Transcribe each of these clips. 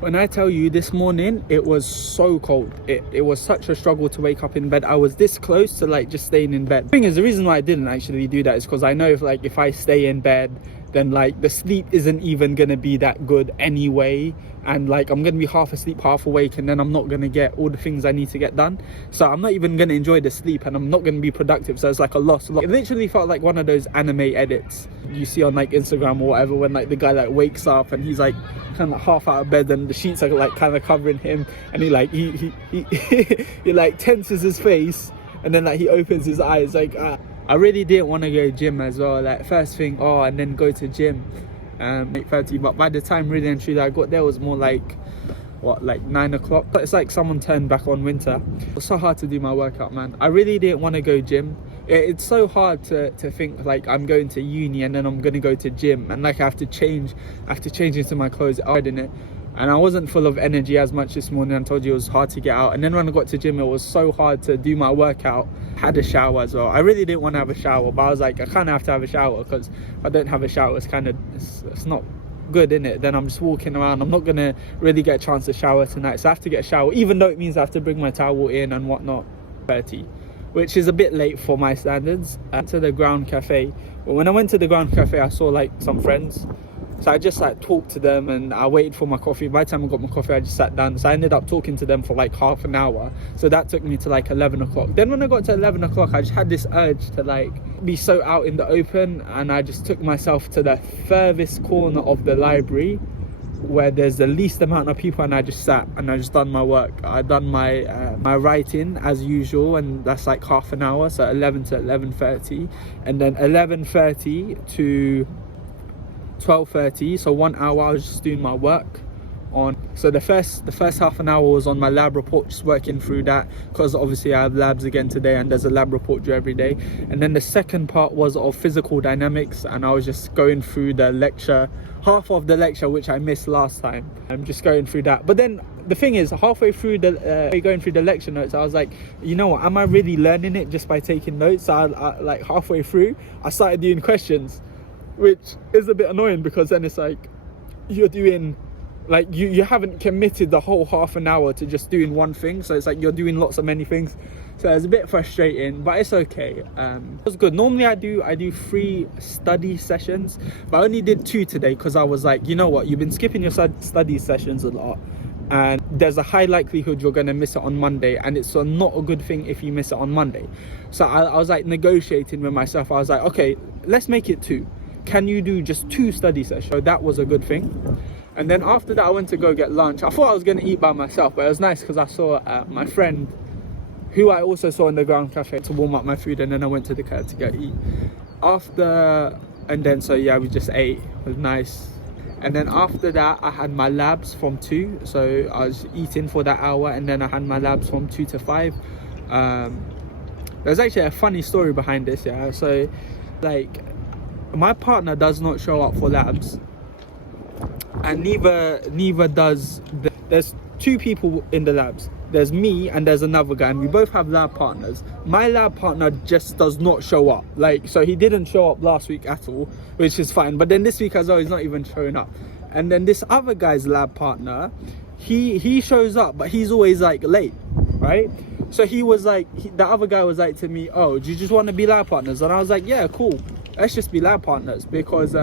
When I tell you, this morning it was so cold. It was such a struggle to wake up in bed. I was this close to like just staying in bed. The thing is, the reason why I didn't actually do that is because I know if I stay in bed, then like the sleep isn't even gonna be that good anyway, and like I'm gonna be half asleep, half awake, and then I'm not gonna get all the things I need to get done. So I'm not even gonna enjoy the sleep, and I'm not gonna be productive. So it's like a loss. It literally felt like one of those anime edits you see on like Instagram or whatever, when like the guy like wakes up and he's like kind of half out of bed and the sheets are like kind of covering him, and he he like tenses his face, and then like he opens his eyes. Like I really didn't want to go gym as well. Like first thing, and then go to gym 8:30, but by the time really and truly I got there, it was more like like 9 o'clock. It's like someone turned back on winter. It was so hard to do my workout, man. I really didn't want to go gym. It's so hard to think like I'm going to uni and then I'm gonna go to gym, and like I have to change into my clothes, in it. And I wasn't full of energy as much this morning. I told you it was hard to get out. And then when I got to gym, it was so hard to do my workout. Had a shower as well. I really didn't want to have a shower, but I was like, I kind of have to have a shower, because if I don't have a shower, it's not good, innit? Then I'm just walking around. I'm not gonna really get a chance to shower tonight, so I have to get a shower, even though it means I have to bring my towel in and whatnot. 30, which is a bit late for my standards. To the Ground Cafe. But when I went to the Ground Cafe, I saw like some friends. So I just like talked to them and I waited for my coffee. By the time I got my coffee, I just sat down. So I ended up talking to them for like half an hour. So that took me to like 11 o'clock. Then when I got to 11 o'clock, I just had this urge to like be so out in the open. And I just took myself to the furthest corner of the library where there's the least amount of people, and I just sat and I just done my work. I done my writing as usual, and that's like half an hour. So 11 to 11:30, and then 11:30 to 12:30, so 1 hour I was just doing my work on. So the first half an hour was on my lab report, just working through that, because obviously I have labs again today and there's a lab report due every day. And then the second part was of physical dynamics, and I was just going through the lecture, half of the lecture which I missed last time. I'm just going through that. But then the thing is, halfway through going through the lecture notes, I was like, you know what, am I really learning it just by taking notes? So I like halfway through I started doing questions, which is a bit annoying, because then it's like you're doing like you haven't committed the whole half an hour to just doing one thing. So it's like you're doing lots of many things. So it's a bit frustrating, but it's okay. It was good. Normally I do 3 study sessions, but I only did 2 today, because I was like, you know what, you've been skipping your study sessions a lot, and there's a high likelihood you're going to miss it on Monday, and it's not a good thing if you miss it on Monday. So I was like negotiating with myself. I was like, okay, let's make it 2. Can you do just 2 study sessions? So that was a good thing. And then after that I went to go get lunch. I thought I was going to eat by myself, but it was nice because I saw my friend, who I also saw in the Ground Cafe, to warm up my food, and then I went to the car to go eat. And then so yeah, we just ate. It was nice. And then after that I had my labs from 2, so I was eating for that hour, and then I had my labs from 2 to 5. There's actually a funny story behind this, yeah. So like, my partner does not show up for labs, and neither does there's 2 people in the labs. There's me and there's another guy, and we both have lab partners. My lab partner just does not show up. Like, so he didn't show up last week at all, which is fine, but then this week as well, he's not even showing up. And then this other guy's lab partner, he shows up, but he's always like late, right? So he was like, the other guy was like to me, oh, do you just want to be lab partners? And I was like, yeah, cool, let's just be lab partners, because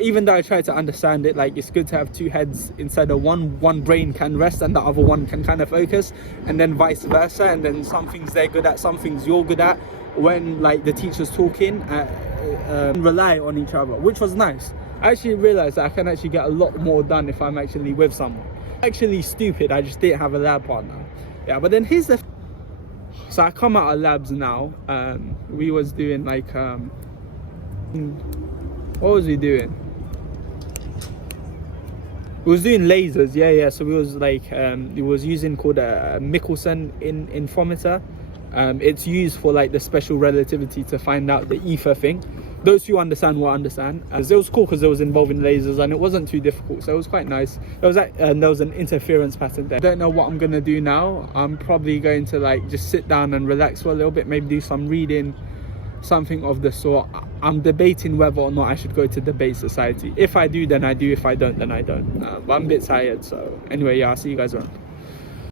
even though I try to understand it, like, it's good to have 2 heads instead of one brain can rest and the other one can kind of focus, and then vice versa. And then some things they're good at, some things you're good at, when like the teacher's talking, rely on each other, which was nice. I actually realized that I can actually get a lot more done if I'm actually with someone. Actually stupid, I just didn't have a lab partner. Yeah, but then here's the so I come out of labs now. We was doing like what was we doing? We was doing lasers, yeah. So we was like, it was using called a Michelson infrometer. It's used for like the special relativity to find out the ether thing. Those who understand will understand. It was cool because it was involving lasers and it wasn't too difficult, so it was quite nice. There was an interference pattern there. I don't know what I'm gonna do now. I'm probably going to like just sit down and relax for a little bit, maybe do some reading, something of the sort. I'm debating whether or not I should go to debate society. If I do, then I do. If I don't, then I don't. But I'm a bit tired, so anyway, yeah, I'll see you guys around.